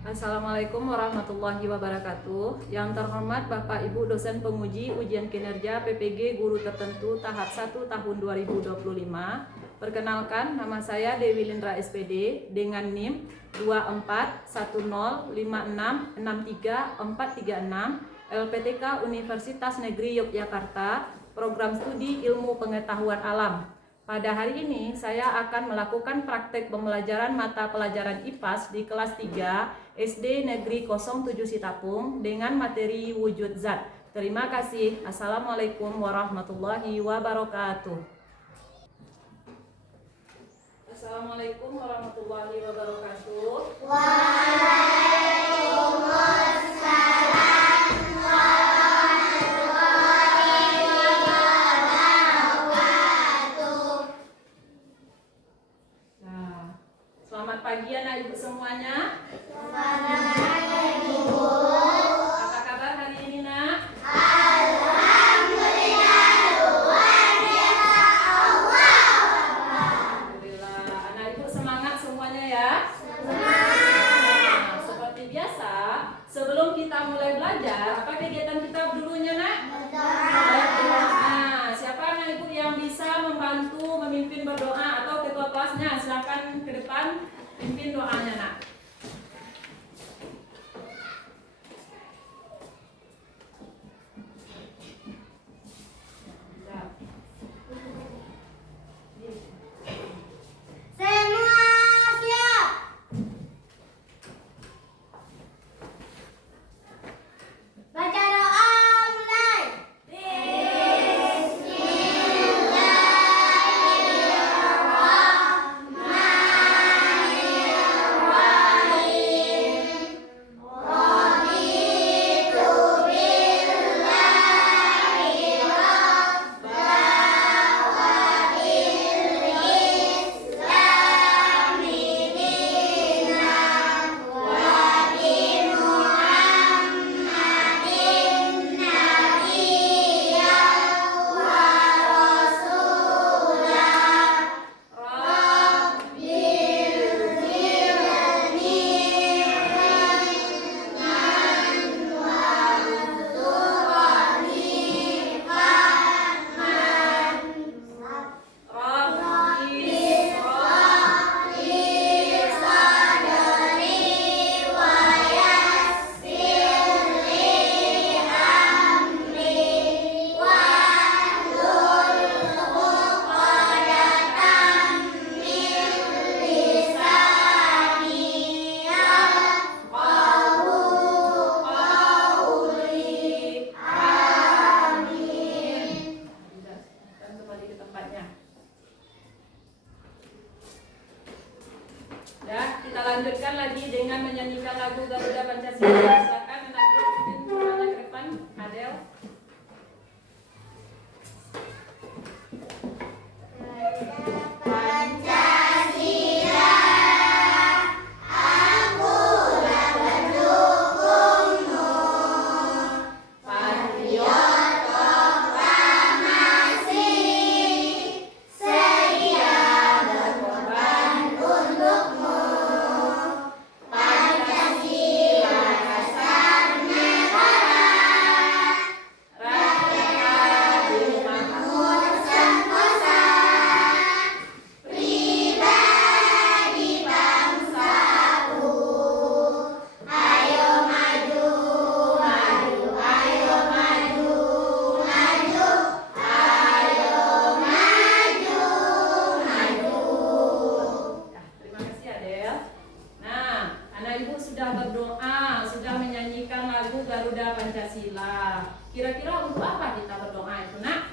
Assalamualaikum warahmatullahi wabarakatuh. Yang terhormat Bapak Ibu dosen penguji ujian kinerja PPG guru tertentu tahap 1 tahun 2025. Perkenalkan, nama saya Dewi Lindra SPD dengan NIM 2410566346 LPTK Universitas Negeri Yogyakarta, Program Studi Ilmu Pengetahuan Alam. Pada hari ini saya akan melakukan praktek pembelajaran mata pelajaran IPAS di kelas 3 SD Negeri 07 Sitapung dengan materi wujud zat. Terima kasih. Assalamualaikum warahmatullahi wabarakatuh. Assalamualaikum warahmatullahi wabarakatuh. Selamat pagi anak ibu semuanya. Apa kabar hari ini nak? Alhamdulillah. Anak ibu semangat semuanya ya. Nah, seperti biasa, sebelum kita mulai belajar, apa kegiatan kita dulunya nak? Nah, siapa anak ibu yang bisa membantu memimpin berdoa atau ketua kelasnya? Silakan ke depan pimpin doanya nak. Ya, kita lanjutkan lagi dengan menyanyikan lagu Garuda Pancasila. Silakan anak ibu pimpin doanya ke depan. Adel. Berdoa, sudah menyanyikan lagu Garuda Pancasila. Kira-kira untuk apa kita berdoa itu nak?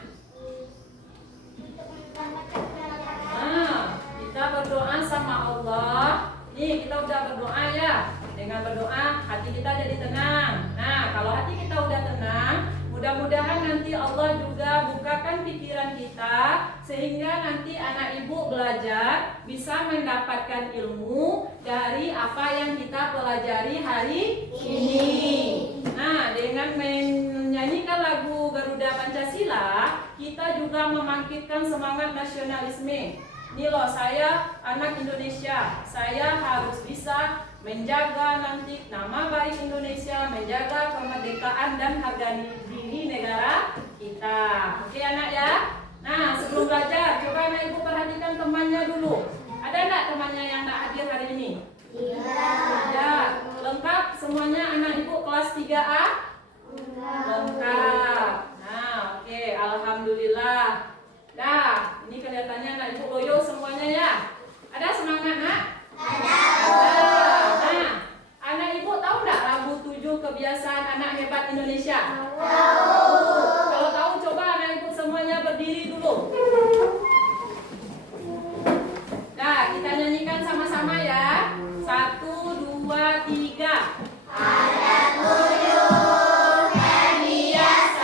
Nah, kita berdoa sama Allah. Nih, kita udah berdoa ya. Dengan berdoa hati kita jadi tenang. Nah, kalau hati kita udah tenang, mudah-mudahan nanti Allah juga bukakan pikiran kita sehingga nanti anak ibu belajar bisa mendapatkan ilmu dari apa yang kita pelajari hari ini. Nah, dengan menyanyikan lagu Garuda Pancasila, kita juga membangkitkan semangat nasionalisme. Ini loh, saya anak Indonesia, saya harus bisa menjaga nanti nama baik Indonesia, menjaga kemerdekaan dan harga diri negara kita. Oke anak ya. Nah sebelum belajar, coba anak ibu perhatikan temannya dulu. Ada enggak temannya yang tak hadir hari ini? Ya, lengkap semuanya anak ibu kelas 3A? Lengkap. Nah, oke, alhamdulillah. Nah, ini kelihatannya anak ibu loyo semuanya ya. Ada semangat nak? Ada. Nah, anak ibu tahu enggak lagu 7 kebiasaan anak hebat Indonesia? Tahu. Kalau tahu coba anak ibu semuanya berdiri dulu. Nah, kita nyanyikan sama-sama ya. 1, 2, 3. Ada 7 kebiasaan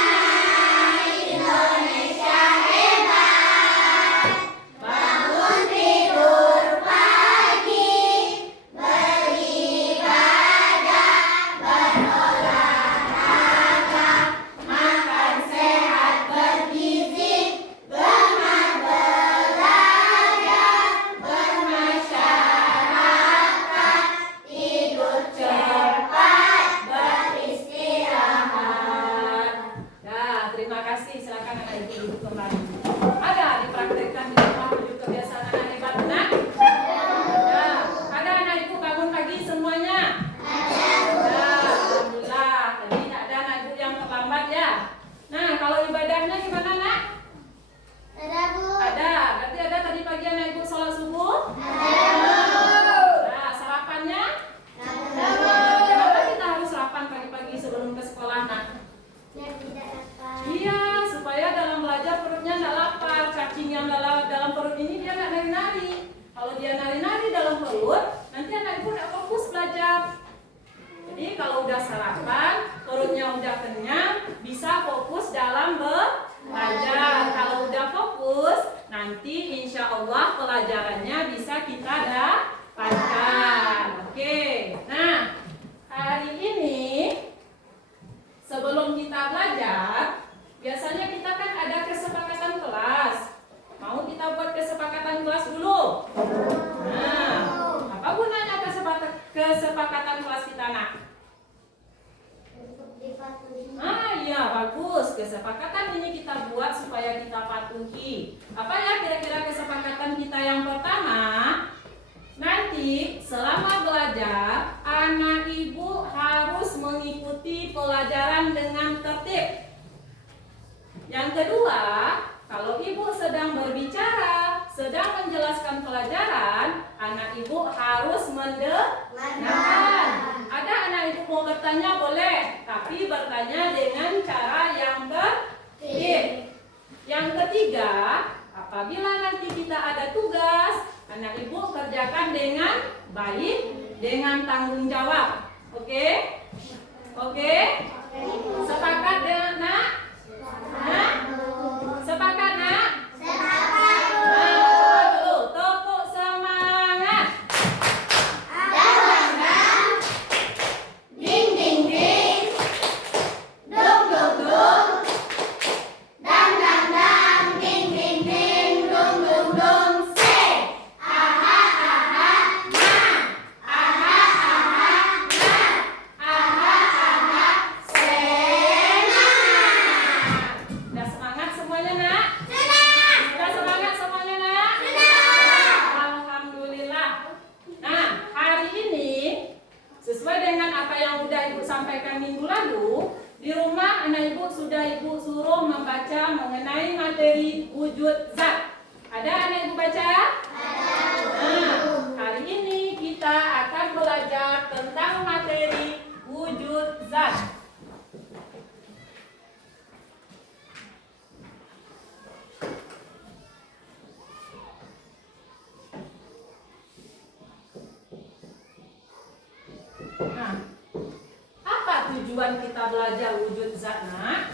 anak-anak Indonesia hebat. Bangun tidur pagi, beribadah, berolahraga, makan sehat bergizi, tidur cepat, beristirahat. Nah, terima kasih. Silakan anak ibu duduk kembali. Ada dipraktekkan di rumah 7 kebiasaan anak hebat nak? Ya. Ada anak ibu bangun pagi semuanya? Ya, alhamdulillah. Jadi tak ada anak ibu yang terlambat ya. Nah, kalau ibadahnya gimana nak? Ada, Bu. Ada. Berarti ada tadi pagi anak ibu sholat subuh? Nah, sarapannya? Kenapa kita harus sarapan pagi-pagi sebelum ke sekolah nak? Biar tidak lapar. Iya, supaya dalam belajar perutnya nggak lapar. Cacing yang dalam perut ini dia nggak nari-nari. Kalau dia nari-nari dalam perut, nanti anak ibu nggak fokus belajar. Jadi kalau udah sarapan, perutnya udah kenyang, bisa fokus dalam belajar. Kalau udah fokus, nanti insya Allah pelajarannya bisa kita dapatkan. Oke, nah hari ini sebelum kita belajar, biasanya kita kan ada kesepakatan kelas. Mau kita buat kesepakatan kelas dulu? Nah, apa gunanya kesepakatan kelas kita nak? Untuk dipatuhi. Iya bagus. Kesepakatan ini kita buat supaya kita patuhi. Apa ya kira-kira kesepakatan kita yang pertama? Nanti selama belajar, anak ibu harus mengikuti pelajaran dengan tertib. Yang kedua, kalau ibu sedang berbicara, sedang menjelaskan pelajaran, anak ibu harus mendengarkan. Ada anak ibu mau bertanya boleh, tapi bertanya dengan cara yang tertib. Yang ketiga, apabila nanti kita ada tugas, anak ibu kerjakan dengan baik, dengan tanggung jawab. Oke? Oke? Sepakat dengan nak? Nah? Sepakat nak? Sepakat. Nah, coba dulu tepuk semangat. Ding ding ding. Dum dum dum. Dang dang dang. Ding ding ding. Dum dum dum. Say. Aha aha na. Aha aha na. Aha aha senang. Udah semangat semuanya nak? Senang. Udah semangat semuanya nak? Senang. Alhamdulillah. Nah, hari ini sesuai dengan apa yang udah ibu sampaikan minggu lalu, di rumah anak ibu sudah ibu suruh membaca mengenai materi wujud zat. Ada anak ibu baca? Nah, hari ini kita akan belajar tentang materi wujud zat. Nah, apa tujuan kita belajar wujud zat nak?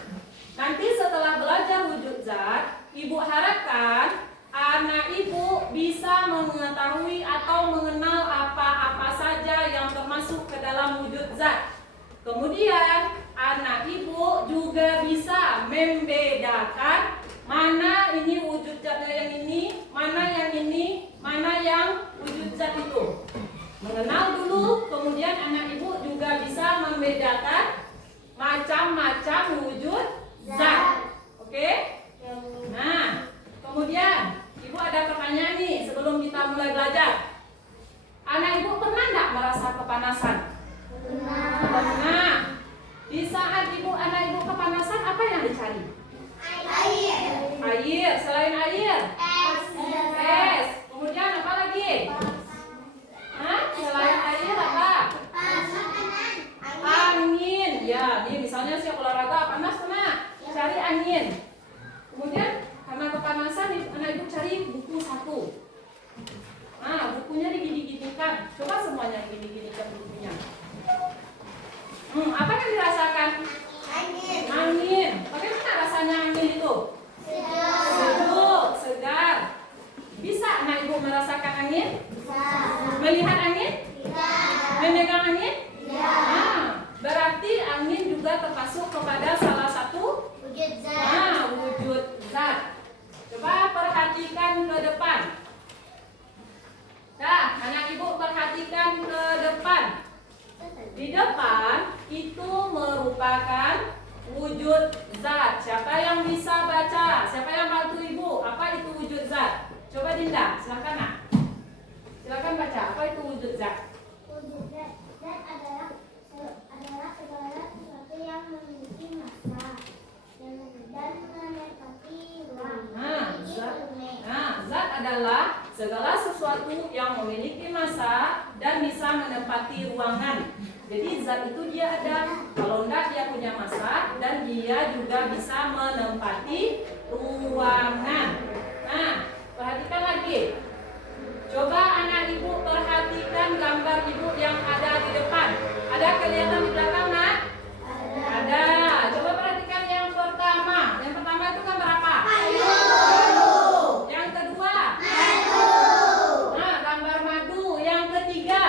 Nanti setelah belajar wujud zat, ibu harapkan anak ibu bisa mengetahui atau mengenal apa-apa saja yang termasuk ke dalam wujud zat. Kemudian anak ibu juga bisa membedakan mana ini wujud zatnya yang ini, mana yang ini, mana yang wujud zat itu. Mengenal dulu, kemudian anak ibu juga bisa membedakan macam-macam wujud zat. Oke? Nah, kemudian ibu ada pertanyaan nih sebelum kita mulai belajar. Anak ibu pernah nggak merasa kepanasan? Pernah. Di saat anak ibu kepanasan, apa yang dicari? Air. Selain air? Es. Kemudian apa lagi? Hah? Selain air apa? Angin. Ya, ini misalnya siap olahraga panas kena, cari angin. Kemudian karena kepanasan, anak ibu cari buku satu. Nah, bukunya digini-ginikan. Coba semuanya gini-ginikan bukunya. Apa yang dirasakan? Angin. Bagaimana rasanya angin itu? Sejuk, segar. Bisa anak ibu merasakan angin? Melihat angin? Memegang angin? Nah, berarti angin juga termasuk kepada salah satu wujud zat. Coba perhatikan ke depan. Nah, anak ibu perhatikan ke depan. Di depan itu merupakan wujud zat. Siapa yang bisa baca? Siapa yang bantu ibu? Apa itu wujud zat? Coba Dinda, silakan nak. Silakan baca. Apa itu wujud zat? Wujud zat adalah segala sesuatu yang memiliki massa dan menempati ruang. Zat adalah segala sesuatu yang memiliki massa dan bisa menempati ruangan. Jadi zat itu dia ada, kalau enggak dia punya massa dan dia juga bisa menempati ruangan. Nah, perhatikan lagi. Coba anak ibu perhatikan gambar ibu yang ada di depan. Ada kelihatan di belakang, nak? Ada. Coba perhatikan yang pertama. Yang pertama itu gambar apa? Kayu. Yang kedua? Madu. Nah, gambar madu. Yang ketiga?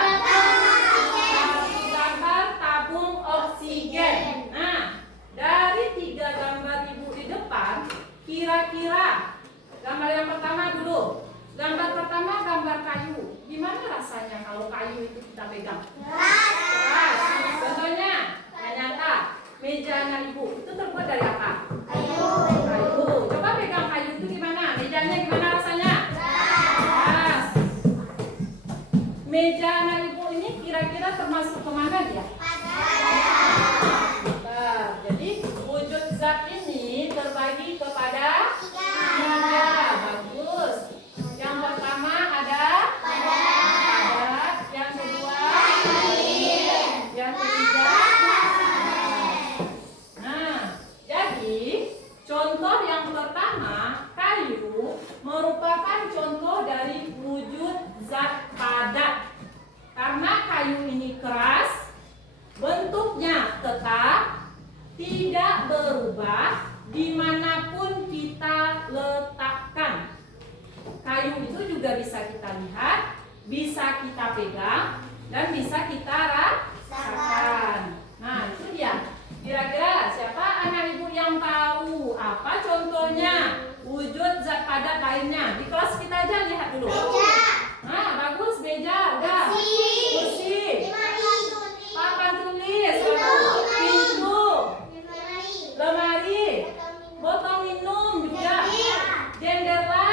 Gambar tabung oksigen. Nah, dari 3 gambar ibu di depan, kira-kira gambar yang pertama dulu. Gambar pertama gambar kayu. Gimana rasanya kalau kayu itu kita pegang? Keras. Contohnya, yang nyata, meja anak ibu itu terbuat dari apa? Kayu. Coba pegang kayu itu gimana? Mejanya gimana rasanya? Keras. Meja anak ibu ini kira-kira termasuk kemana dia? Jadi wujud zat ini terbagi kepada 3. Bagus. Yang pertama ada padat. Yang kedua yang ketiga. Nah, jadi contoh yang pertama, kayu merupakan contoh dari wujud zat padat. Karena kayu ini keras, bentuknya tetap, tidak berubah dimanapun kita letakkan. Kayu itu juga bisa kita lihat, bisa kita pegang, dan bisa kita rasakan. Nah, itu dia. Kira-kira siapa anak ibu yang tahu apa contohnya wujud zat padat lainnya? Di kelas kita aja lihat dulu. Nah, bagus, meja, udah. Kursi. Papan tulis. Pintu. Lemari. Botol minum juga. Jendela.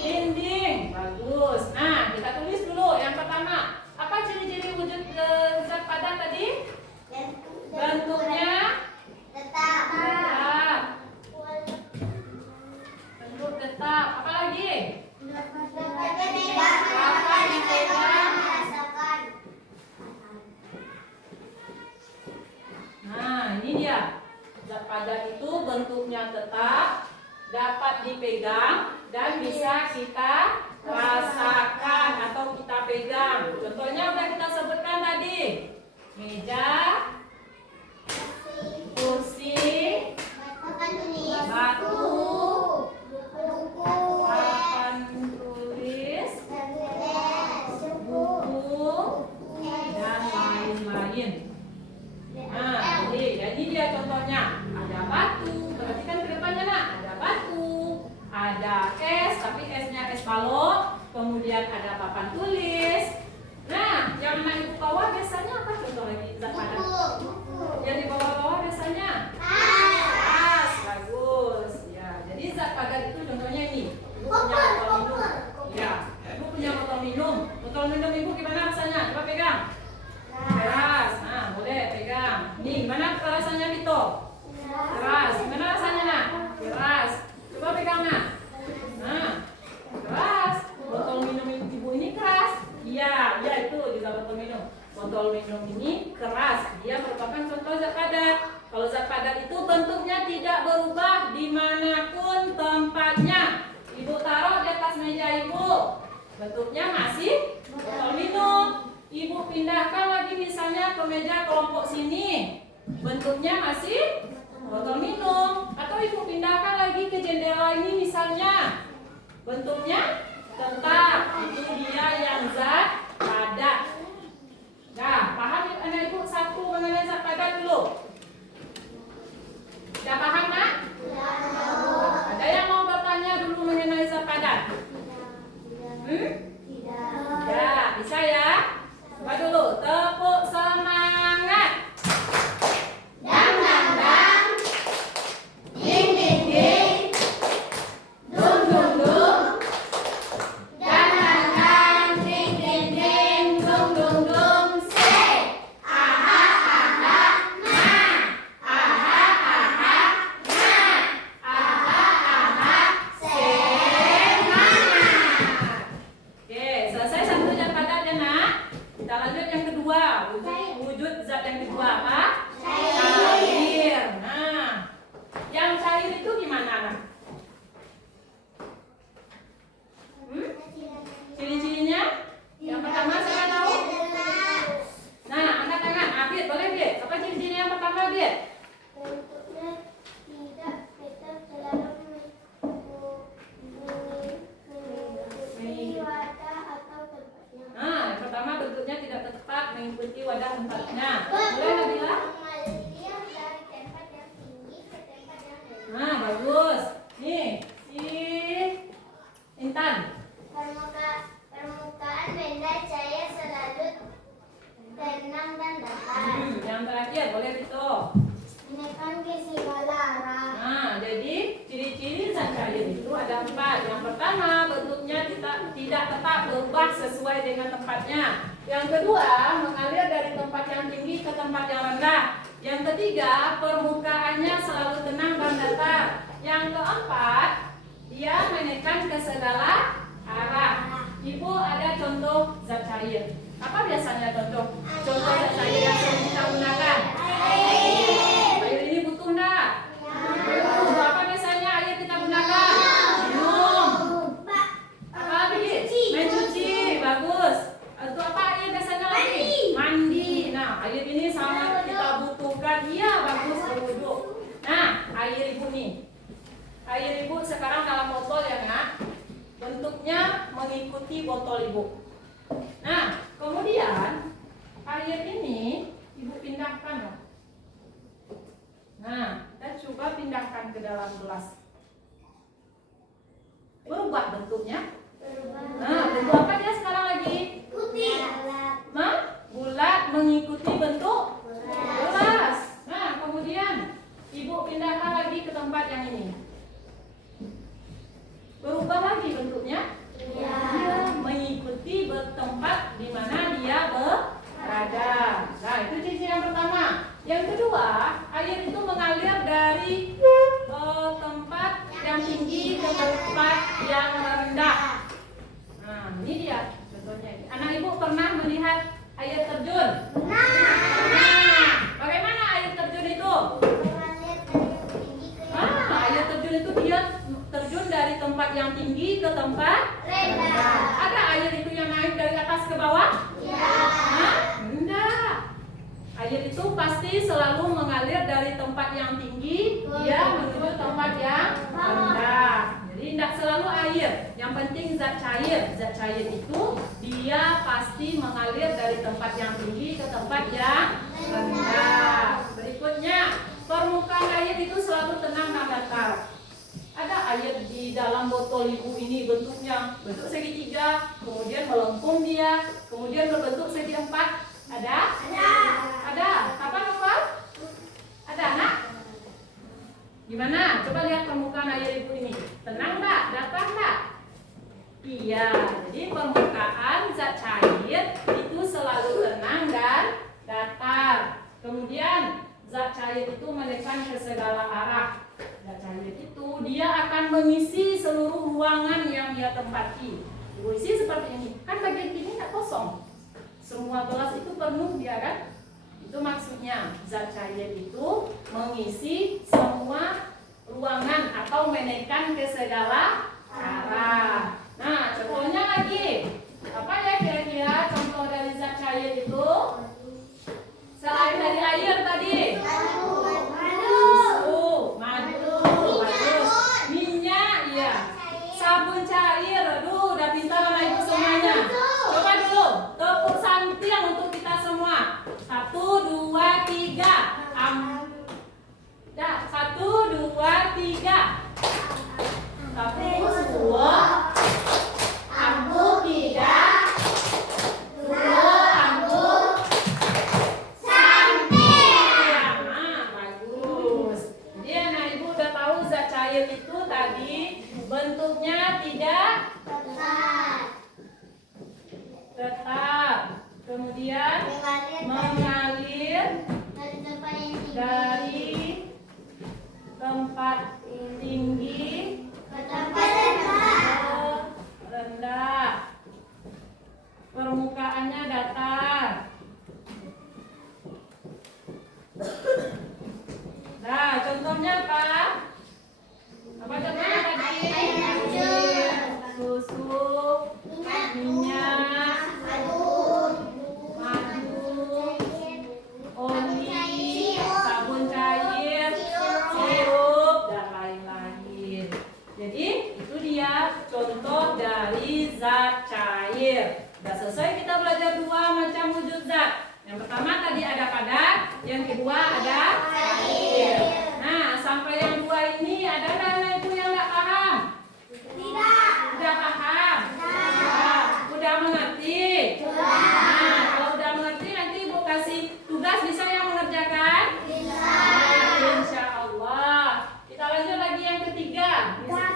Dinding. Bagus. Nah, kita tulis dulu yang pertama. Apa ciri-ciri wujud zat padat tadi? Bentuknya tetap. Bentuk tetap. Apa lagi? Dapat dipegang. Nah, ini dia. Zat padat itu bentuknya tetap, dapat dipegang, dan bisa kita rasakan atau kita pegang. Contohnya udah kita sebutkan tadi. Meja, kursi, batu, papan tulis, buku, dan lain-lain. Nah, jadi dia contohnya. Ada batu, perhatikan ke depannya nak. Ada batu, ada es, tapi esnya es balok. Kemudian tulis. Nah, yang anak ibu bawa biasanya apa contoh lagi zat padat? Yang dibawa-bawa biasanya? Tas. Bagus. Ya, jadi zat padat itu contohnya ini. Ibu punya botol minum. Ya, ibu punya botol minum. Botol minum ibu gimana rasanya? Coba pegang. Keras. Nah, boleh pegang. Nih, gimana rasanya Vito? Keras. Gimana rasanya nak? Keras. Coba pegang nak. Nah, keras. Botol minum ibu ini keras. Iya, iya itu juga botol minum. Botol minum ini keras. Dia merupakan contoh zat padat. Kalau zat padat itu bentuknya tidak berubah dimanapun tempatnya. Ibu taruh di atas meja ibu, bentuknya masih botol minum. Ibu pindahkan lagi misalnya ke meja kelompok sini, bentuknya masih botol minum. Atau ibu pindahkan lagi ke jendela ini misalnya, bentuknya tetap. Itu dia yang zat padat. Nah, paham anak ibu satu mengenai zat padat dulu? Sudah paham nak? Ada yang mau bertanya dulu mengenai zat padat? Ya, bisa ya? Coba dulu, tepuk semangat. Dang dang dang, ding ding ding, dung dung dung. Dang dang dang, ding ding ding, dung dung dung. Say, aha aha na, aha aha na, aha aha semangat. Oke, selesai satu zat padat ya nak. Kita lanjut yang kedua. Wujud zat yang kedua apa? Cair. Nah, yang cair itu gimana nak? Ciri-cirinya? Yang pertama saya tahu. Nah, angkat tangan. Abid, boleh Bid? Apa ciri-cirinya yang pertama Bid? Bentuknya tidak tetap selalu mengikuti wadah atau tempatnya. Nah, yang pertama bentuknya tidak tepat mengikuti wadah tempatnya. Boleh Nabila? Mengalir dari tempat yang tinggi ke tempat yang rendah. Nah, bagus. Nih, si Intan. Permukaan benda cair selalu tenang dan datar. Yang terakhir boleh Vito. Menekan ke segala arah. Nah, jadi ciri-ciri zat cair itu ada 4. Yang pertama, bentuknya tidak tetap berubah sesuai dengan tempatnya. Yang kedua, mengalir dari tempat yang tinggi ke tempat yang rendah. Yang ketiga, permukaannya selalu tenang dan datar. Yang keempat, dia menekan ke segala arah. Ibu ada contoh zat cair. Apa biasanya contoh zat cair yang sering kita gunakan? Air ini butuh enggak? Butuh. Apa biasanya air kita gunakan? Minum. Apa lagi? Mencuci. Bagus. Untuk apa air biasanya lagi? Mandi. Nah, air ini sangat kita butuhkan. Iya, bagus berwudu. Nah, air ibu nih. Air ibu sekarang dalam botol ya nak. Bentuknya mengikuti botol ibu. Nah, kemudian air ini ibu pindahkan loh. Nah, kita coba pindahkan ke dalam gelas. Berubah bentuknya. Nah, bentuk apa dia sekarang lagi? Putih. Bulat mengikuti bentuk gelas. Nah, kemudian ibu pindahkan lagi ke tempat yang ini. Berubah lagi bentuknya. Dia mengikuti tempat di mana dia berada. Nah, itu ciri yang pertama. Yang kedua, air itu mengalir dari tempat yang tinggi ke tempat yang rendah. Nah, ini dia contohnya. Anak ibu pernah melihat air terjun? Nah, bagaimana air terjun itu? Air terjun itu dia terjun dari tempat yang tinggi ke tempat rendah. Ada air itu yang naik dari atas ke bawah? Enggak. Air itu pasti selalu mengalir dari tempat yang tinggi dia menuju tempat yang rendah. Jadi tidak selalu air. Yang penting zat cair. Zat cair itu dia pasti mengalir dari tempat yang tinggi ke tempat yang rendah. Berikutnya, permukaan air itu selalu tenang dan datar. Ada air di dalam botol ibu ini bentuk segitiga, kemudian melengkung dia, kemudian berbentuk segi empat. Ada? Ada. Kapan Nova? Ada anak? Gimana? Coba lihat permukaan air ibu ini. Tenang nggak? Datar nggak? Iya. Jadi permukaan zat cair itu selalu tenang dan datar. Kemudian zat cair itu menekan ke segala arah. Zat cair itu dia akan mengisi seluruh ruangan yang dia tempati. Isi seperti ini. Kan bagian ini nggak kosong. Semua gelas itu penuh dia kan? Itu maksudnya zat cair itu mengisi semua ruangan atau menekan ke segala arah. Nah, contohnya lagi. Apa ya kira-kira contoh dari zat cair itu? Selain dari air tadi. Madu, bagus. Minyak, iya. Sabun cair. Aduh, udah pintar anak ibu semuanya. Coba dulu, tepuk samping untuk kita semua. 1, 2, 3. Dah, 1, 2, 3. 1, 2. Ambu 3. 2, ambu. Nah, bagus. Jadi anak ibu udah tahu zat cair itu tadi bentuknya tidak tetap, kemudian mengalir dari tempat tinggi ke rendah, permukaannya datar. Nah, contohnya apa? Apa contohnya tadi? Air, susu, minyak, madu, oli, sabun cair, sirup, dan lain-lain. Jadi itu dia contoh dari zat cair. Sudah selesai kita belajar 2 macam wujud zat. Yang pertama tadi ada padat, yang kedua ada cair. Nah, sampai yang 2 ini ada anak ibu yang nggak paham? Udah paham? Udah mengerti? Nah, kalau udah mengerti nanti ibu kasih tugas, bisa yang mengerjakan? Insya Allah. Kita lanjut lagi yang ketiga.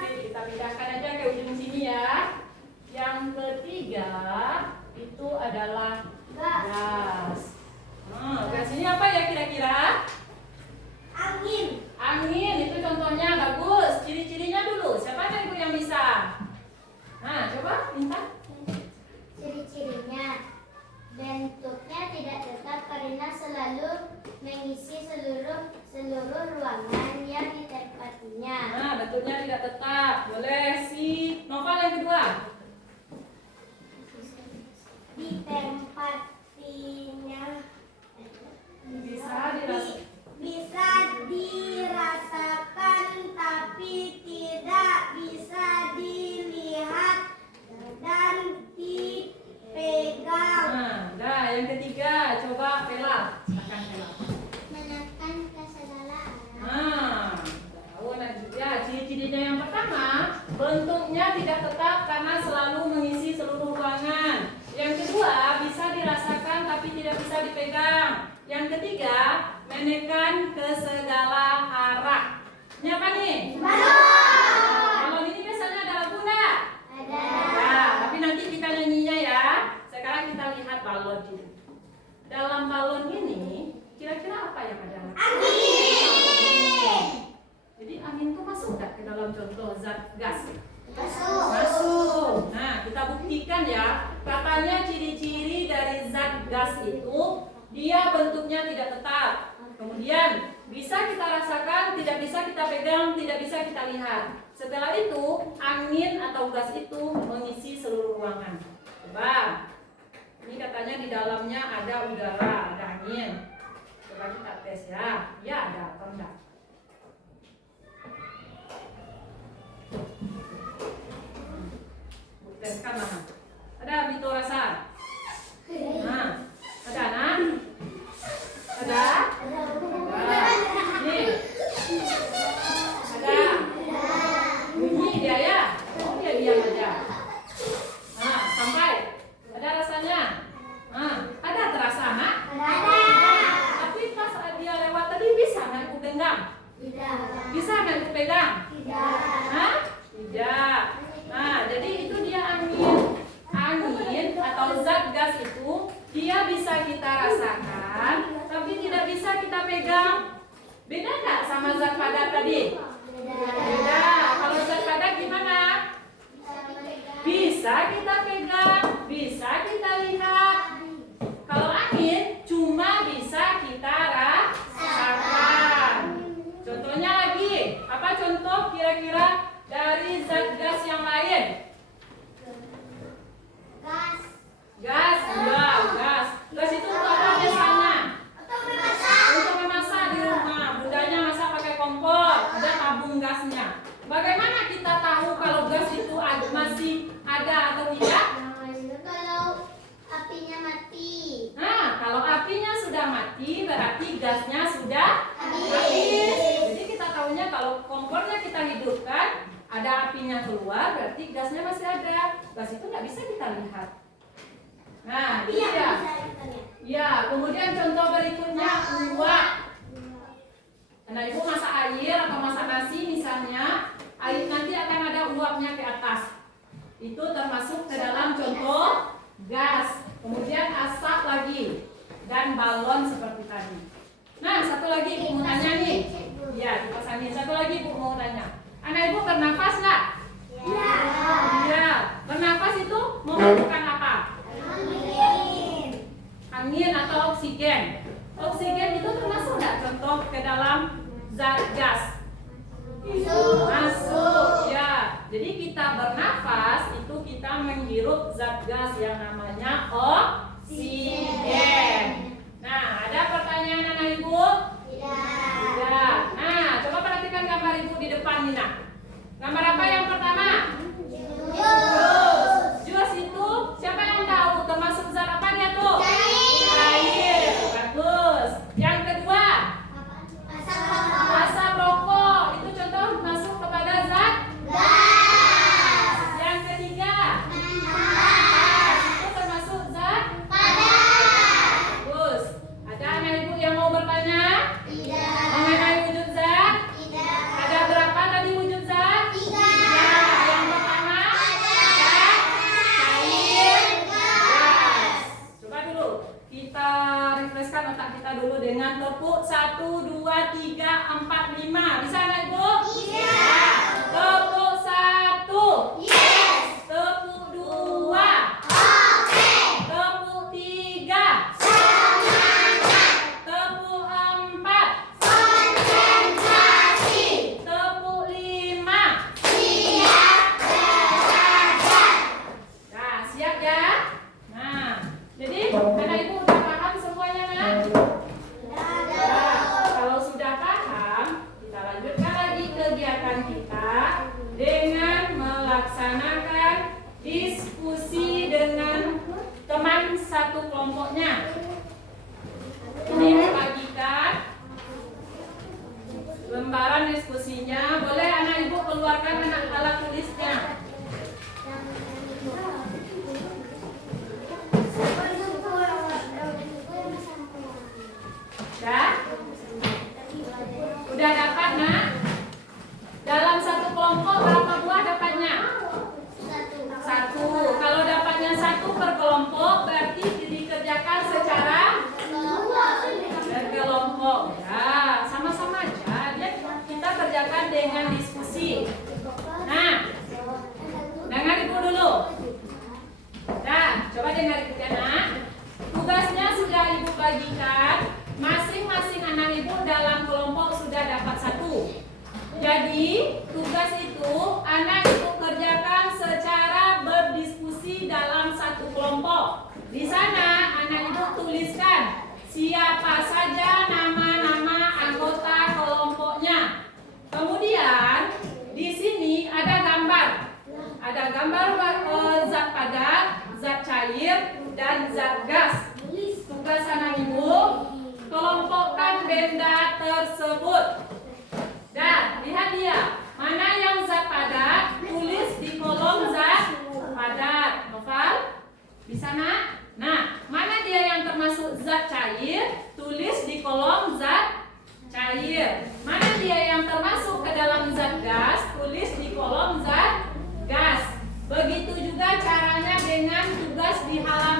Kita pindahkan aja ke ujung sini ya. Yang ketiga itu adalah gas. Gas ini apa ya kira-kira? Angin itu contohnya bagus. Ciri-cirinya dulu. Siapa ada ibu yang bisa? Nah, coba minta. Ciri-cirinya bentuknya tidak tetap karena selalu mengisi seluruh ruangan yang ditempatinya. Nah, bentuknya tidak tetap. Boleh si Noval yang kedua. Ditempatinya Bisa dirasakan tapi tidak bisa dilihat dan dipegang. Nah, yang ketiga, coba Pela. Silakan Pela. Menekan ke segala arah. Nah, tahu ya, ciri-cirinya yang pertama, bentuknya tidak tetap karena selalu mengisi seluruh ruangan. Yang kedua, bisa dirasakan tapi tidak bisa dipegang. Yang ketiga, menekan ke segala arah. Ini apa nih? Balon ini biasanya ada lagu enggak? Ada. Nah, tapi nanti kita nyanyinya ya. Sekarang kita lihat balon ini. Dalam balon ini, kira-kira apa yang ada? Angin. Jadi angin itu masuk nggak ke dalam contoh zat gas? Masuk. Nah, kita buktikan ya. Katanya ciri-ciri dari zat gas itu dia bentuknya tidak tetap. Kemudian bisa kita rasakan, tidak bisa kita pegang, tidak bisa kita lihat. Setelah itu, angin atau gas itu mengisi seluruh ruangan. Coba. Ini katanya di dalamnya ada udara, ada angin. Coba kita tes ya. Ya, ada atau enggak? Teskan mana? Ada Vito rasa? Nah, ada anak? Ada? Nih. Ada? Bunyi dia ya? Oh, dia diam aja. Nah, sampai atau zat gas itu dia bisa kita rasakan, tapi tidak bisa kita pegang. Beda nggak sama zat padat tadi? Beda. Kalau zat padat gimana? Bisa kita pegang, bisa kita lihat. Kalau angin cuma bisa kita rasakan. Contohnya lagi, apa contoh kira-kira dari zat gas yang lain? Gas. Gas, ya, gas. Gas itu untuk apa biasanya? Untuk memasak. Untuk memasak di rumah. Bundanya masak pakai kompor, ada tabung gasnya. Bagaimana kita tahu kalau gas itu masih ada atau tidak? Kalau apinya mati. Nah, kalau apinya sudah mati, berarti gasnya sudah Habis. habis. Jadi kita tahunya kalau kompornya kita hidupkan, ada apinya keluar, berarti gasnya masih ada. Gas itu nggak bisa kita lihat. Nah, itu ya. Ya, kemudian contoh berikutnya uap. Nah, ibu masak air atau masak nasi misalnya, air nanti akan ada uapnya ke atas. Itu termasuk ke dalam contoh gas. Kemudian asap lagi dan balon seperti tadi. Nah, satu lagi ibu mau tanya nih. Ya, dipasangin. Satu lagi ibu mau tanya. Anak ibu bernafas nggak? Ya. Ya. Bernafas itu membutuhkan apa? Angin atau oksigen. Oksigen itu termasuk nggak contoh ke dalam zat gas? Masuk. Ya. Jadi kita bernafas itu kita menghirup zat gas yang namanya oksigen. Nah, ada pertanyaan anak ibu? Ya. Nah, coba perhatikan gambar ibu di depan Nina. Gambar apa yang pertama? Jus itu siapa yang tahu termasuk zat apa dia tuh? Air. Bagus. Yang kedua, asap rokok. Itu contoh masuk kepada zat gas. Yang ketiga, itu termasuk zat bagus. Ada anak ibu yang mau bertanya? Mengenai wujud zat? Ada berapa tadi wujud zat? Tiga. Yang pertama, zat cair, gas. Coba dulu kita refreshkan otak kita dulu dengan tepuk 1, 2, 3, 4, 5. Bisa anak ibu? Bisa. Tepuk 1. Yes. Tepuk 2. Oke. Tepuk 3. Tepuk 4. Konsentrasi. Tepuk 5. Siap belajar. Nah, siap ya? Nah, jadi anak ibu udah paham semuanya kan? Nah, kalau sudah paham, kita lanjutkan lagi kegiatan kita dengan melaksanakan diskusi dengan teman satu kelompoknya. Ini dibagikan lembaran diskusinya. Boleh anak ibu keluarkan alat tulisnya. Ya? Udah dapat nak? Dalam satu kelompok berapa buah dapatnya? Satu. Kalau dapatnya satu per kelompok berarti dikerjakan secara berkelompok. Ya, sama-sama aja. Kita kerjakan dengan diskusi. Nah, dengar ibu dulu. Nah, coba dengar ibu ya nak. Tugasnya sudah ibu bagikan. Masing-masing anak ibu dalam kelompok sudah dapat satu. Jadi tugas itu anak ibu kerjakan secara berdiskusi dalam satu kelompok. Di sana anak ibu tuliskan siapa saja nama-nama anggota kelompoknya. Kemudian di sini ada gambar. Ada gambar zat padat, zat cair, dan zat gas. Tugas anak ibu kelompokkan benda tersebut. Dan lihat dia, mana yang zat padat, tulis di kolom zat padat. Novel, bisa nak? Nah, mana dia yang termasuk zat cair, tulis di kolom zat cair. Mana dia yang termasuk ke dalam zat gas, tulis di kolom zat gas. Begitu juga caranya dengan tugas di halaman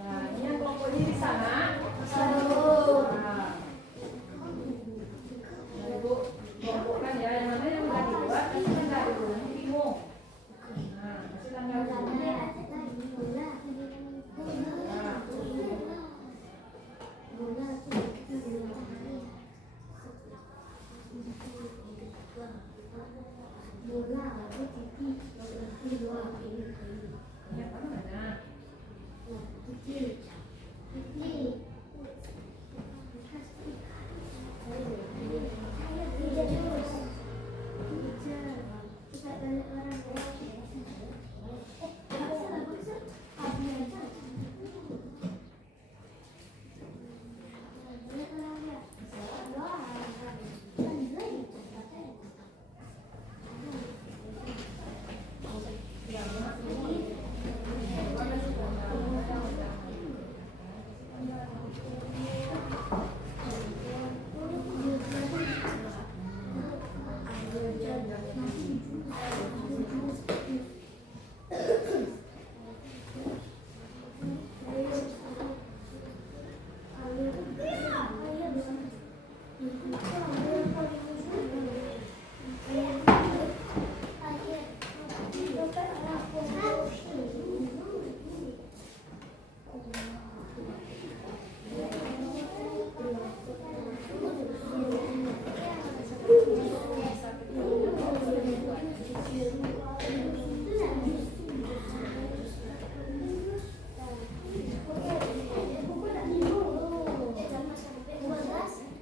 Nah, ini yang kelompok ini di sana. Nah, Ibu kelompokkan ya, yang mana yang udah dibuat, kasih tanggal dulu, nanti bingung. Nah, kasih tanggal dulu. Nah, ini apa namanya?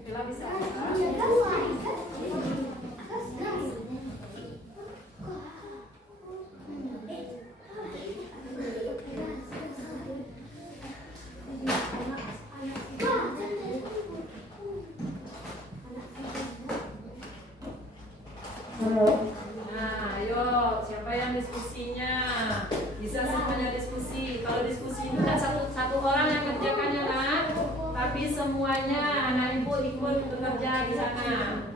Bella bisa. Nah, ayo siapa yang diskusinya? Bisa semuanya diskusi. Kalau diskusi itu kan satu orang yang kerjakannya kan, tapi semuanya anak ibu ikut bekerja di sana.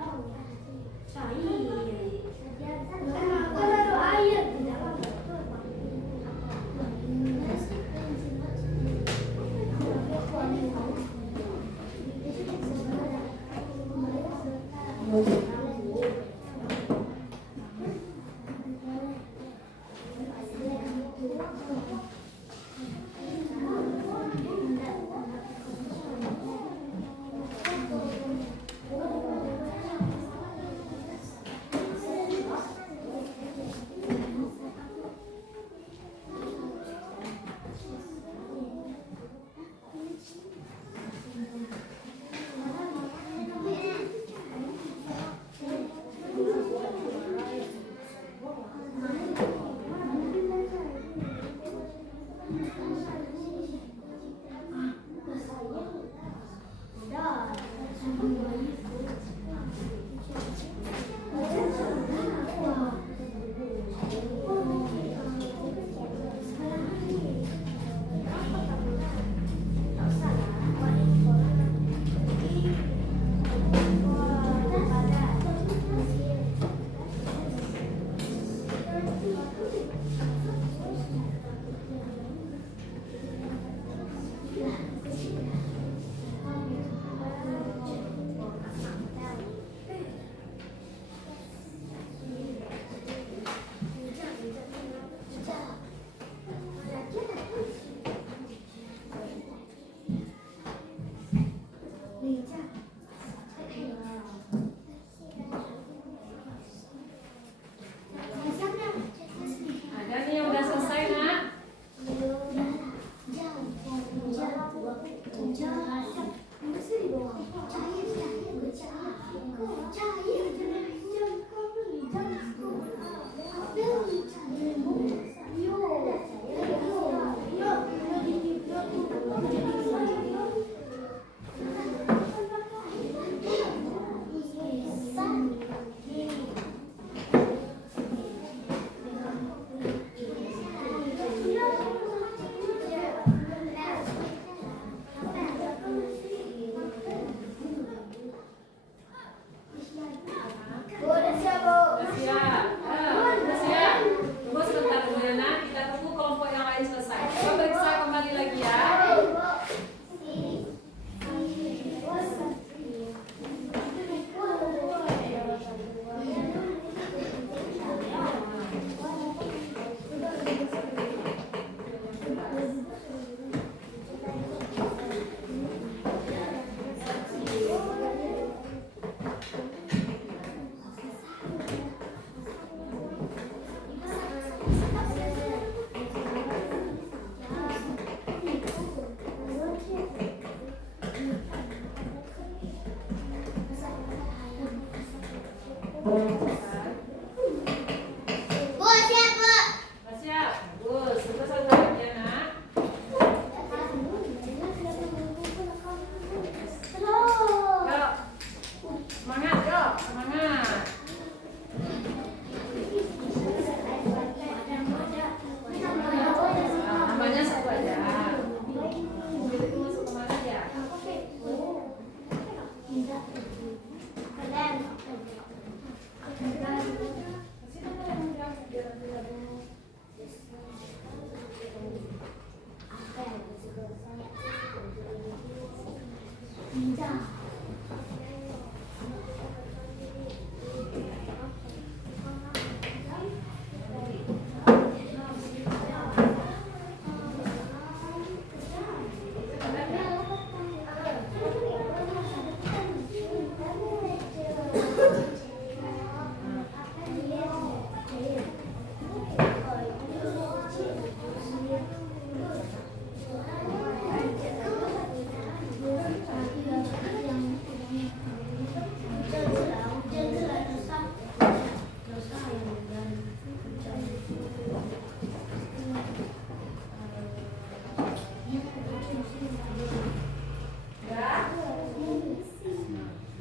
Bu, siap, Bu. Siap. Bagus. Kita satu lagi ya, Nak. Yuk. Semangat, yuk. Semangat. Tambahnya satu aja. Mobil itu masuk kemana ya?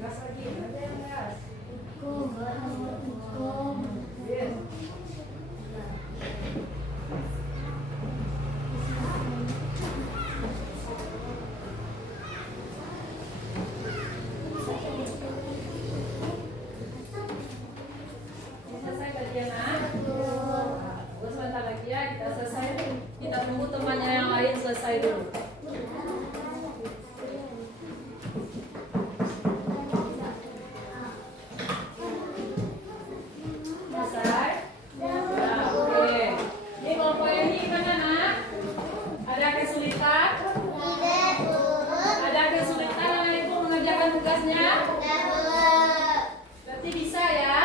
Gas lagi, ada yang gas. Yes. Selesai kajian, Nak? Tunggu sebentar lagi ya, kita selesai. Kita tunggu temannya yang lain selesai dulu. Selesai? Ya, oke. Ini kelompok ini gimana, Nak? Ada kesulitan? Tidak, Bu. Ada kesulitan dengan ibu mengerjakan tugasnya? Tidak, Bu. Berarti bisa ya?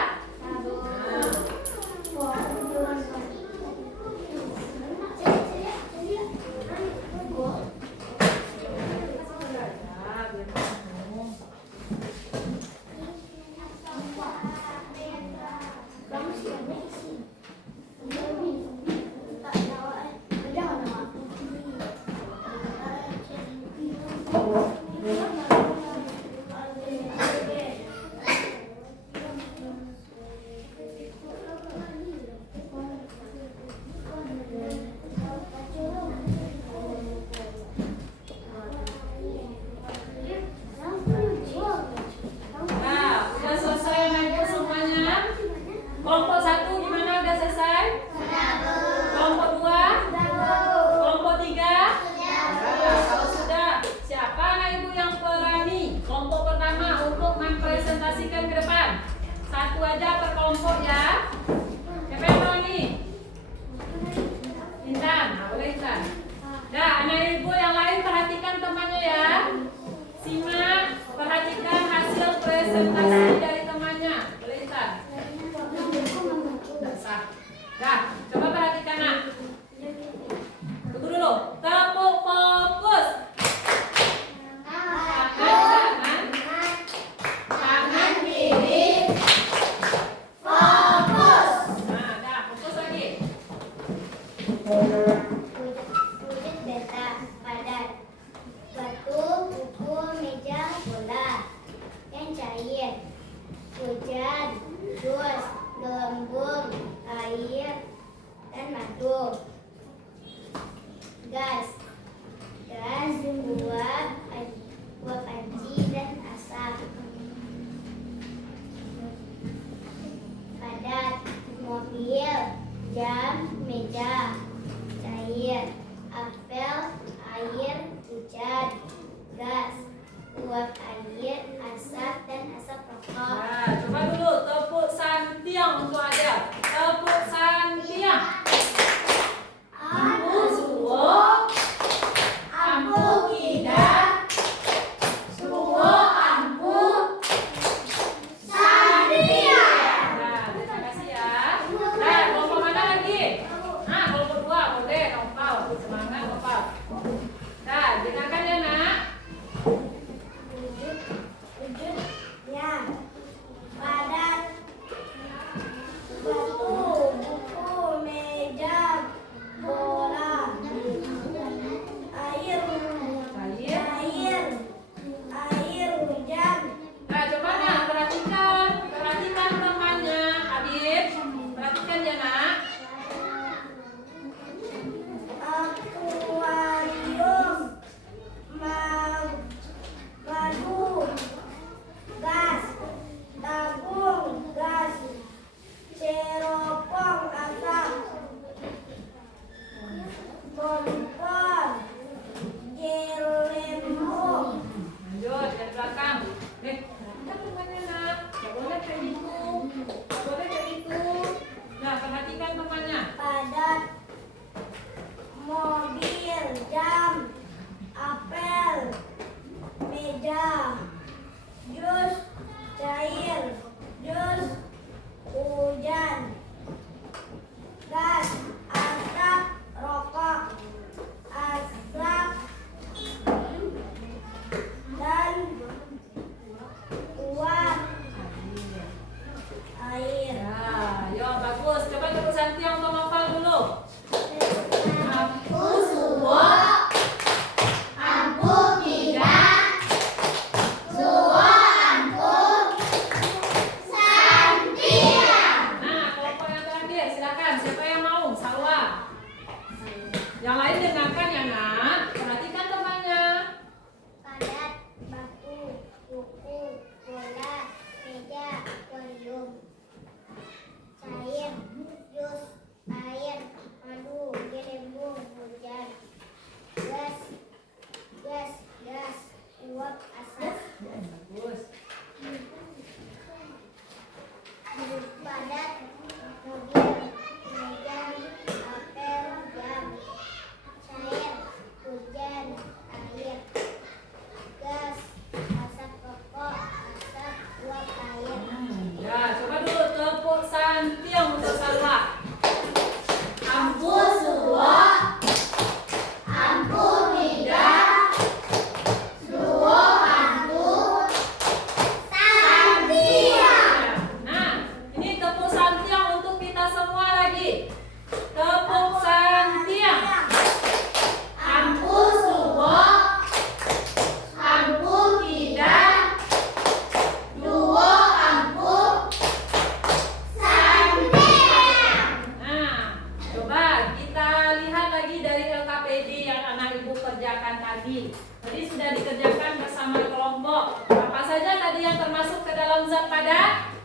kerjakan tadi. Tadi sudah dikerjakan bersama kelompok. Apa saja tadi yang termasuk ke dalam zat padat?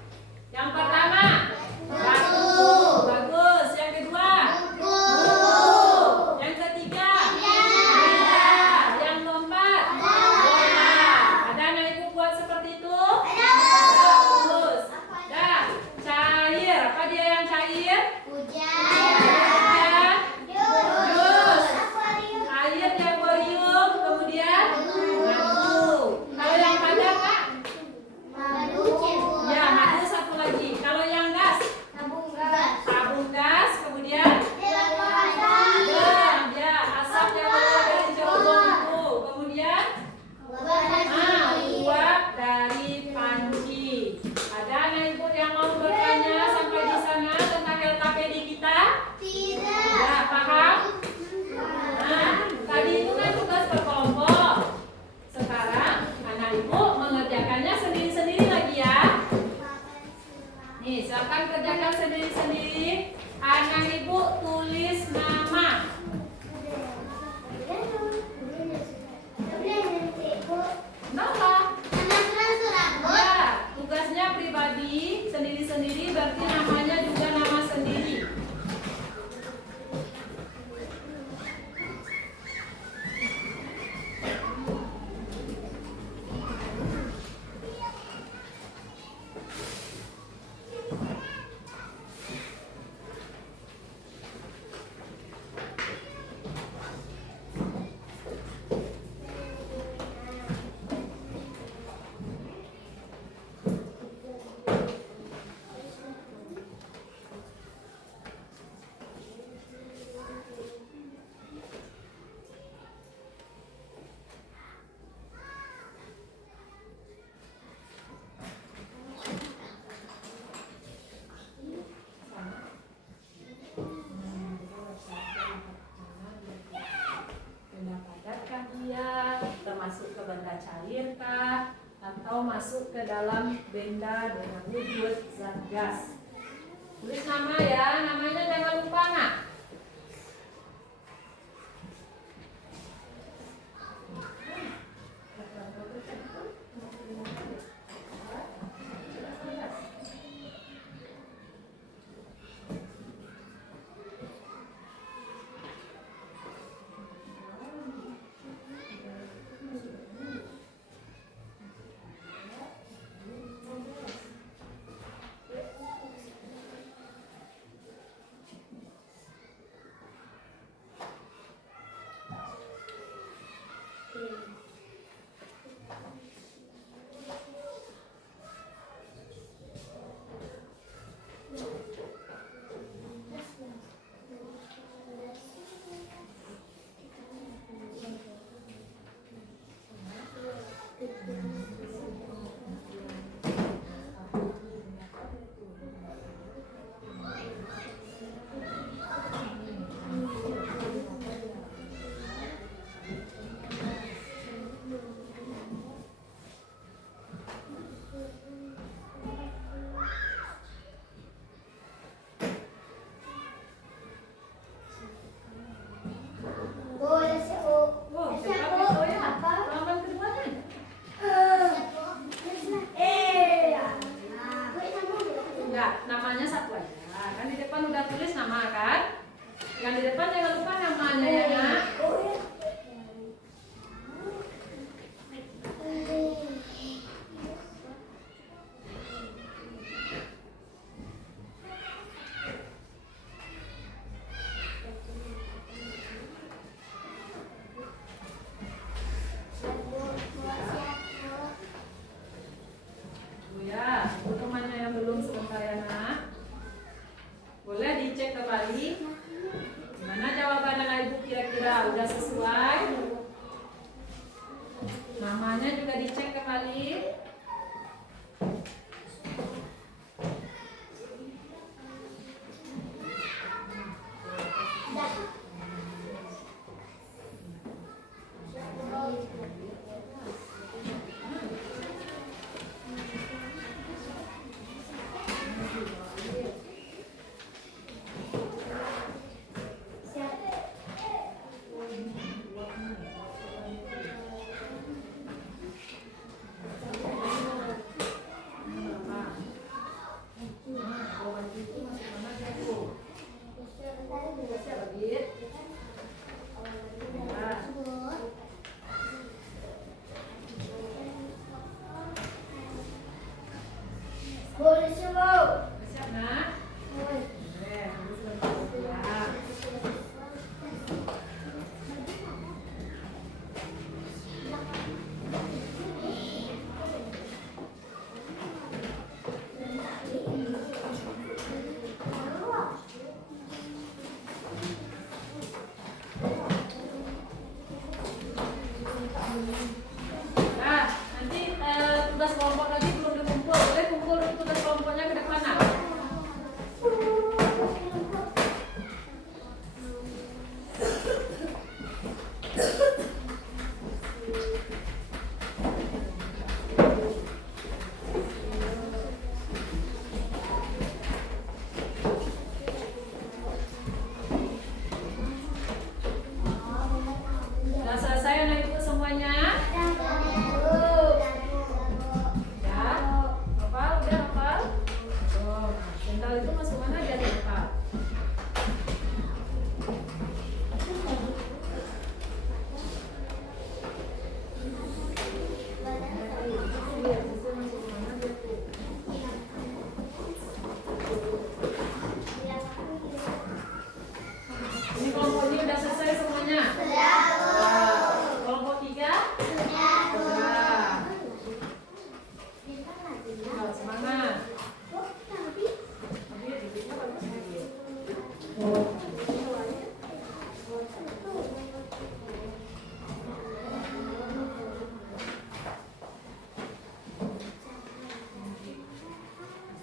Yang pertama, batu. Bagus. Yang kedua, buku. Yang ketiga, meja. Yang keempat, bola. Ada anak ibu buat seperti itu? Bagus. Dah, cair. Apa dia yang cair? Kemudian jus. Air di akuarium. Kemudian madu. Kalau yang padat, Kak? Ya, madu satu lagi. Kalau yang gas? Tabung gas. Kemudian ya, asap yang keluar dari cerobong itu. Kemudian uap dari panci. Ada anak ibu yang mau bertanya sampai di sana tentang LKPD kita? Ya, paham? Nah, tadi itu kan tugas berkelompok. Sekarang anak ibu mengerjakannya sendiri-sendiri lagi ya. Nih, silakan kerjakan sendiri-sendiri. Anak ibu tulis nama. Nama. Ya, tugasnya pribadi, sendiri-sendiri berarti namanya juga nama sendiri. Benda padatkah dia, termasuk ke benda cair kah, atau masuk ke dalam benda dengan wujud zat gas. Tulis nama ya, namanya jangan lupa nak. Namanya satu aja. Kan di depan udah tulis nama kan? Yang di depan jangan lupa namanya ya nak. Temannya yang belum sebentar ya nak, boleh dicek kembali gimana jawaban anak ibu, kira-kira udah sesuai. Namanya juga dicek kembali. Siap nak? Nah, nanti tugas kelompok tadi belum dikumpul. Boleh kumpul dulu tugas kelompoknya ke depan nak? Sudah selesai anak ibu semuanya? Ya, hafal, udah hafal? Oh, sendal itu masuk mana dia hafal? Ini kelompok ini udah selesai semuanya? Kelompok 3? Sudah. Semangat.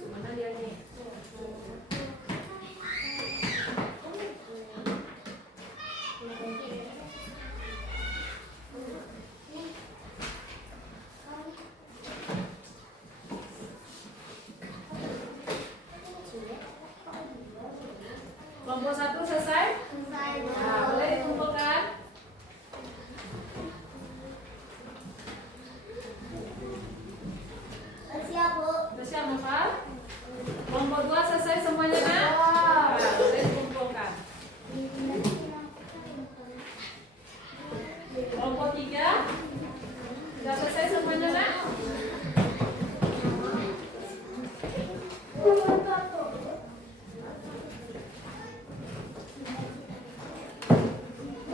Mana dia nih? Kelompok 1 selesai? Nah, boleh dikumpulkan? Sudah siap, Noval? Kelompok 2 selesai semuanya, nak? Nah, boleh dikumpulkan. Kelompok 3 sudah selesai semuanya, nak?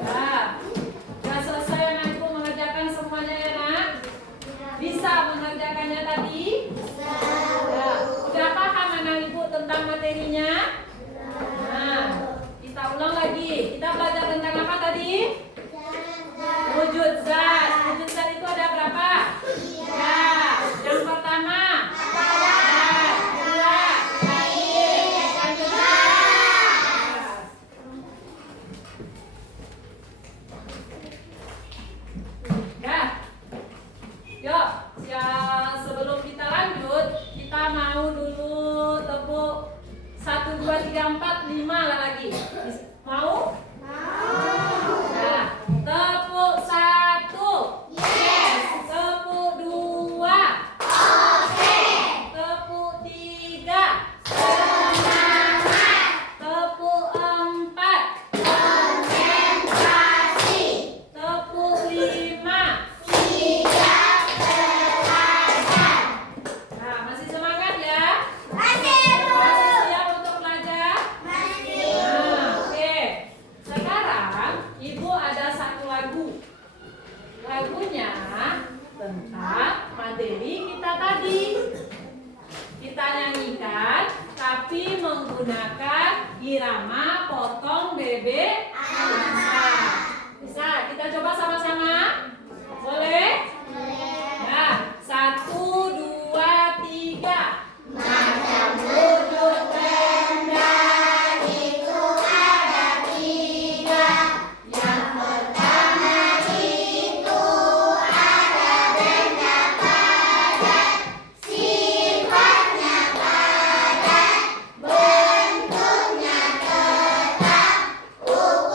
Nah, sudah selesai anak ibu mengerjakan semuanya ya nak? Bisa mengerjakannya tadi? Ya. Udah paham anak ibu tentang materinya? Nah, kita ulang lagi. Kita belajar tentang apa tadi? Wujud zat. Wujud zat itu ada berapa? Ya. Yang pertama. Zat. Dua. Yang kedua. Ya. Yuk, ya, sebelum kita lanjut, kita mau dulu tepuk 1, 2, 3, 4, 5 lagi. Mau? Nah, tepuk 1. Yes. Tepuk 2. Oke. Tepuk 3. Semangat. Tepuk 4. Konsentrasi. Tepuk 5. Nah, masih semangat ya? Masih siap untuk belajar? Nah, oke. Sekarang ibu ada satu lagu. Lagunya tentang materi kita tadi. Kita nyanyikan tapi menggunakan irama potong bebek angsa. Bisa kita coba sama-sama? Boleh? Nah, 1, 2, 3. Macam wujud benda itu ada 3. Yang pertama itu ada benda padat, sifatnya padat, bentuknya tetap, ukurannya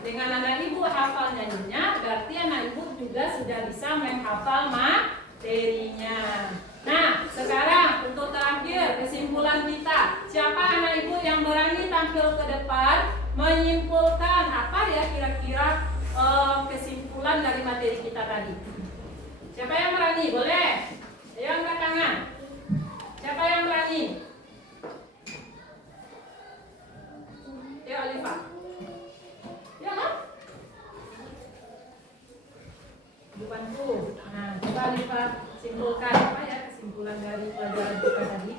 dengan anak ibu hafal nyanyinya, berarti anak ibu juga sudah bisa menghafal materinya. Nah, sekarang untuk terakhir kesimpulan kita. Siapa anak ibu yang berani tampil ke depan menyimpulkan apa ya kira-kira kesimpulan dari materi kita tadi? Siapa yang berani? Boleh? Ayo angkat tangan. Siapa yang berani? Ya, Alifa. Ya, kan? Bantu. Nah, coba Alifa simpulkan apa ya kesimpulan dari pelajaran kita tadi?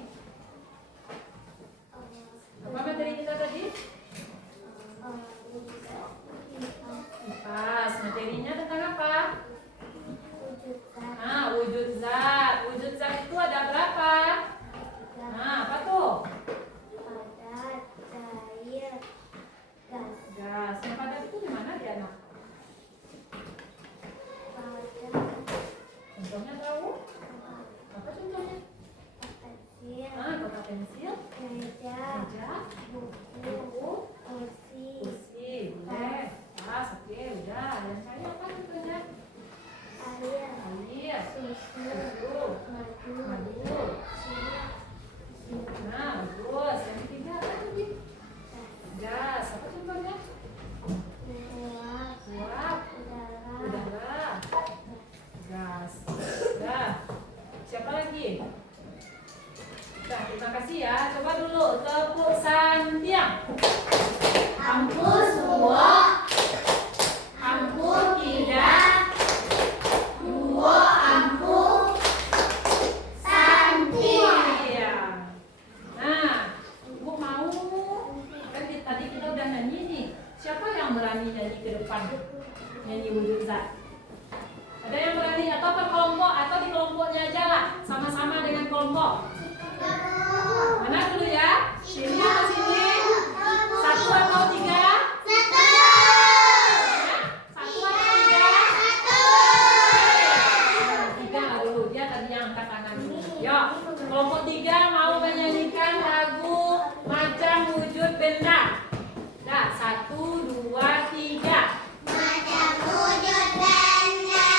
Apa materi kita tadi? Pas, materinya tentang apa? Nah, wujud zat. Wujud zat itu ada berapa? Nah, apa tuh? Padat, cair, gas. Gas. Yang padat itu di mana dia, anak? Padat, Contohnya tahu? Apa contohnya? pensil, Kotak pensil, meja, meja, buku, kursi, kursi, boleh. Pas, oke, udah. Yang saya apa contohnya? air, Air, susu, susu, madu, madu. Nah, bagus. Yang ketiga apa tadi? Gas. Apa contohnya? uap, Uap, udara, udara, gas. Udah. Siapa lagi? Nah, terima kasih ya. Coba dulu tepuk santiang. ampu suwo, Ampu tidak. duo ampu, santia. Iya. Nah, ibu mau kan tadi kita udah nyanyi nih. Siapa yang berani nyanyi ke depan? Nyanyi wujud zat. Ada yang berani atau per kelompok atau di kelompoknya aja lah, sama-sama dengan kelompok. Mana dulu ya? Sini atau sini? Satu atau tiga? Satu atau tiga? Tiga lah dulu. Dia tadi yang angkat tangan dulu. Yuk, kelompok tiga mau menyanyikan lagu Macam Wujud Benda. Nah, 1, 2, 3. Macam wujud benda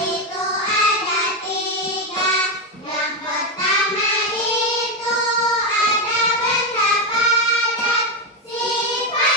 itu ada tiga. Yang pertama itu ada benda padat, sifat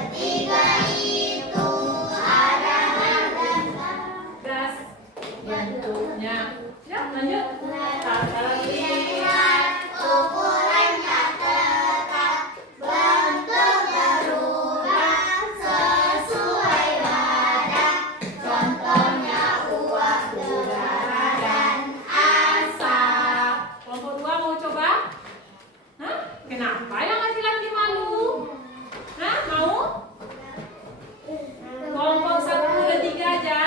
Ketiga itu adalah gas. Bentuknya. Ya, lanjut. terlihat ukurannya tetap, bentuk berubah sesuai badan. Contohnya uap, udara, dan asap. Kelompok 2 mau coba? Hah? Kenapa yang laki-laki malu? Hah? Mau? Kelompok 1, 2, 3 aja?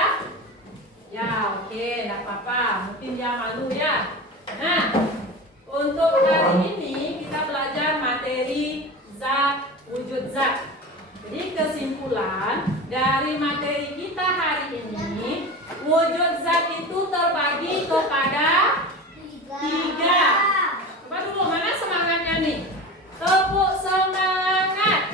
Ya, oke, enggak apa-apa. Mungkin dia malu ya. Nah, untuk hari ini kita belajar materi zat, wujud zat. Jadi kesimpulan dari materi kita hari ini, wujud zat itu terbagi kepada 3. Coba dulu, mana semangatnya nih? Tepuk semangat.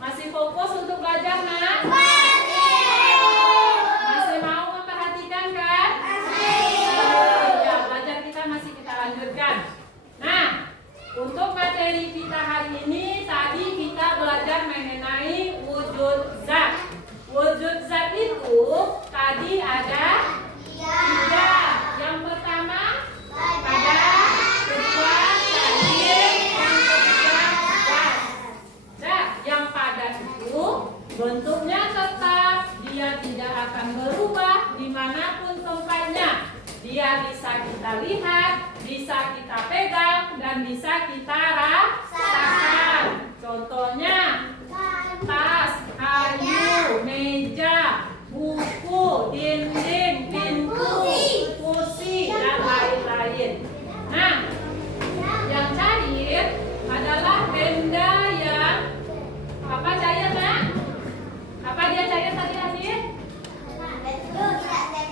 Masih fokus untuk belajar, nak? Masih mau memperhatikan kan? Ya, belajar kita masih kita lanjutkan. Nah, untuk materi kita hari ini tadi kita belajar mengenai wujud zat. Wujud zat itu tadi ada 3. Yang pertama padat, kedua cair, yang ketiga gas. Nah, yang padat itu bentuknya tetap, dia tidak akan berubah dimanapun tempatnya. Dia bisa kita lihat, bisa kita pegang, dan bisa kita rasakan. Contohnya tas, kayu, meja, buku, dinding, pintu, kursi, dan lain-lain. Nah, yang cair adalah benda yang apa cair, nak? Apa dia cair tadi, Asin?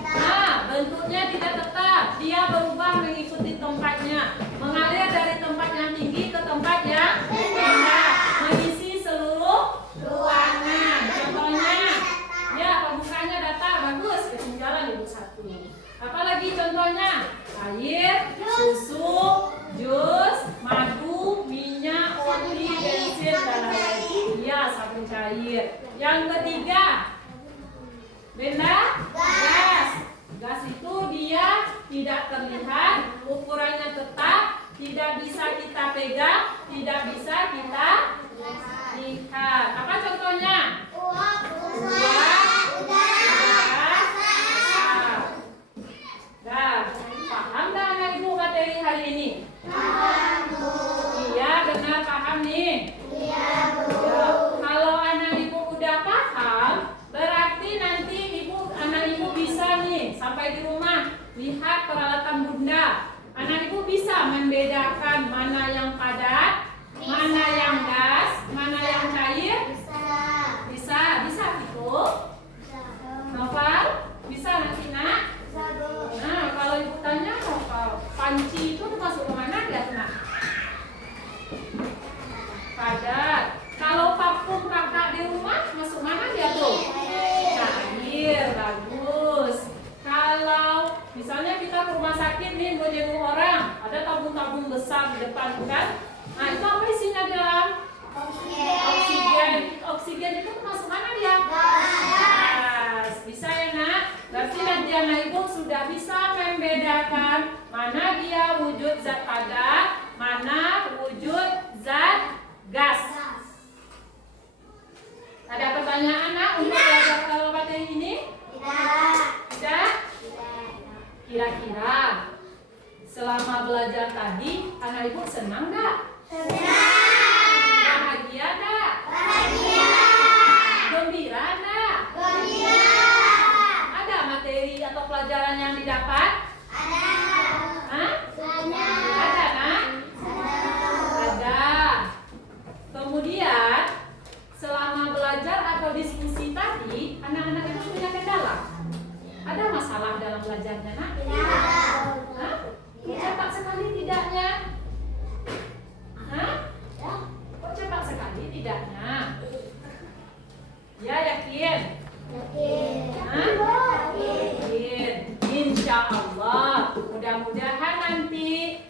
Nah, bentuknya tidak tetap, dia berubah mengikuti tempatnya, mengalir dari tempat yang tinggi ke tempat yang rendah, mengisi seluruh ruangan. Contohnya, ya pembukaannya datar, bagus, ketinggalan ibu 1. Apalagi contohnya, air, susu, jus, madu, minyak, oli, bensin, dan lain-lain. Iya, sabun cair. Yang ketiga, benda gas. Gas itu dia tidak terlihat, ukurannya tetap, tidak bisa kita pegang, tidak bisa kita lihat. Apa contohnya? Uap, asap. Dah, paham dah anak ibu materi hari ini? Iya, benar paham nih. Ya, kalau anak ibu udah paham, berarti nanti anak ibu bisa nih sampai di rumah lihat peralatan bunda. Anak ibu bisa membedakan mana yang padat, mana yang gas, mana yang cair. Bisa itu. Novel, bisa nanti nak. Nah, kalau ibu tanya, panci itu masuk ke mana dia, nak? Padat. Kalau parfum kakak di rumah masuk mana dia tuh? Cair, bagus. Kalau misalnya kita ke rumah sakit nih mau jenguk orang, ada tabung-tabung besar di depan kan? Nah, itu apa isinya di dalam? Oksigen. Oksigen itu masuk mana dia? Gas. Bisa ya, nak? Berarti nanti anak ibu sudah bisa membedakan mana dia wujud zat padat, mana wujud zat gas. Ada pertanyaan, nak, untuk belajar materi ini? Tidak? Kira-kira selama belajar tadi, anak ibu senang nggak? Bahagia nggak? Gembira nggak? Ada materi atau pelajaran yang didapat? Hah? Ada, nak? Ada. Kemudian selama belajar atau diskusi tadi, anak-anak itu punya kendala? Ada masalah dalam belajarnya, nak? Hah? Cepat sekali.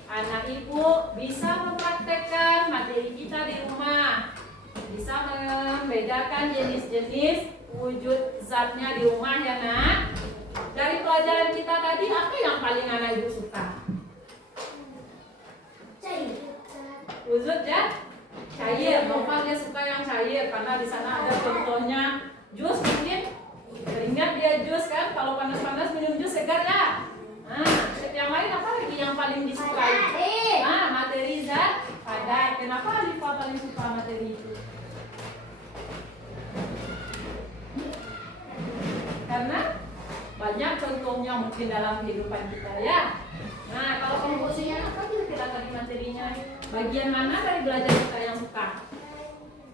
anak ibu bisa mempraktekkan materi kita di rumah, bisa membedakan jenis-jenis wujud zatnya di rumah ya nak. Dari pelajaran kita tadi apa yang paling anak ibu suka? Wujud ya? Cair. Normal dia suka yang cair karena di sana ada contohnya jus mungkin. Teringat dia jus kan? Kalau panas-panas minum jus segar ya. Nah, yang lain apa lagi yang paling disukai? Nah, materi zat padat. Kenapa Alifa paling suka materi itu? Karena banyak contohnya mungkin dalam kehidupan kita ya. Nah, kalau kelompok sini apa kira-kira tadi materinya? Bagian mana dari belajar kita yang suka?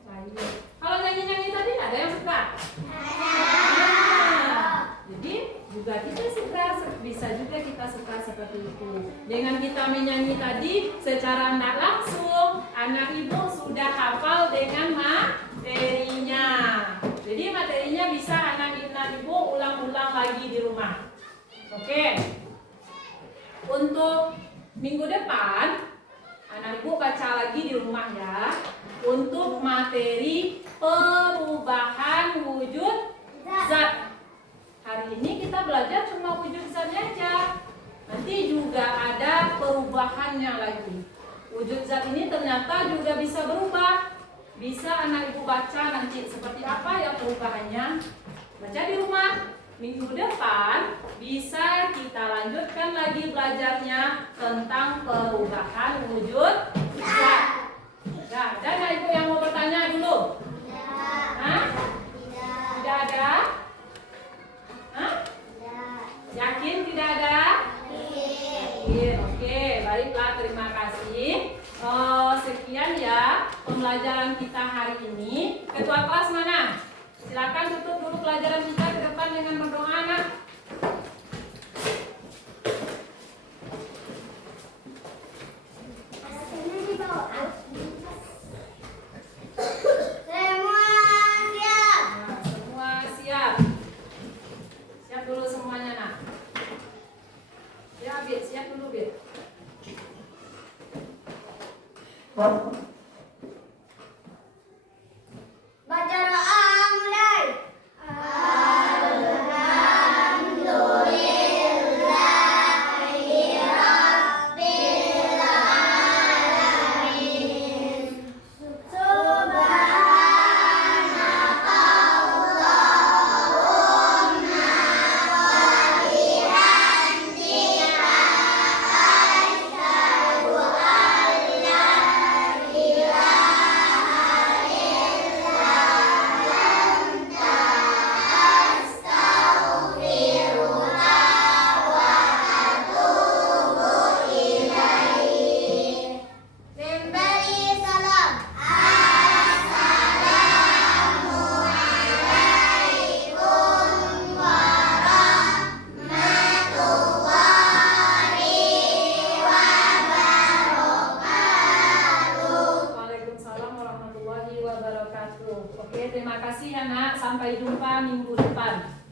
Cair. Kalau nyanyi-nyanyi tadi ada yang suka? Jadi juga kita suka, bisa juga kita suka seperti itu. Dengan kita menyanyi tadi secara tidak langsung, anak ibu sudah hafal dengan materinya. Jadi materinya bisa anak ibu ulang-ulang lagi di rumah. Oke. Untuk minggu depan, anak ibu baca lagi di rumah ya. Untuk materi perubahan wujud zat. Hari ini kita belajar cuma wujud zatnya aja. Nanti juga ada perubahannya lagi. Wujud zat ini ternyata juga bisa berubah. Bisa anak ibu baca nanti seperti apa ya perubahannya. Baca di rumah. Minggu depan bisa kita lanjutkan lagi belajarnya tentang perubahan wujud zat. Nah, ada nggak ibu yang mau bertanya dulu? Hah? Tidak ada? Hah? Yakin tidak ada? Yakin. Oke, baiklah, terima kasih. Sekian ya pembelajaran kita hari ini. Ketua kelas mana? Silakan tutup dulu pelajaran kita ke depan dengan berdoa anak. Semua siap. Siap dulu semuanya nak. Ya, Bit, siap dulu Bit. Baca doa mulai. Memberi salam. Assalamualaikum warahmatullahi wabarakatuh. Waalaikumsalam warahmatullahi wabarakatuh. Oke, terima kasih ya nak. Sampai jumpa minggu depan.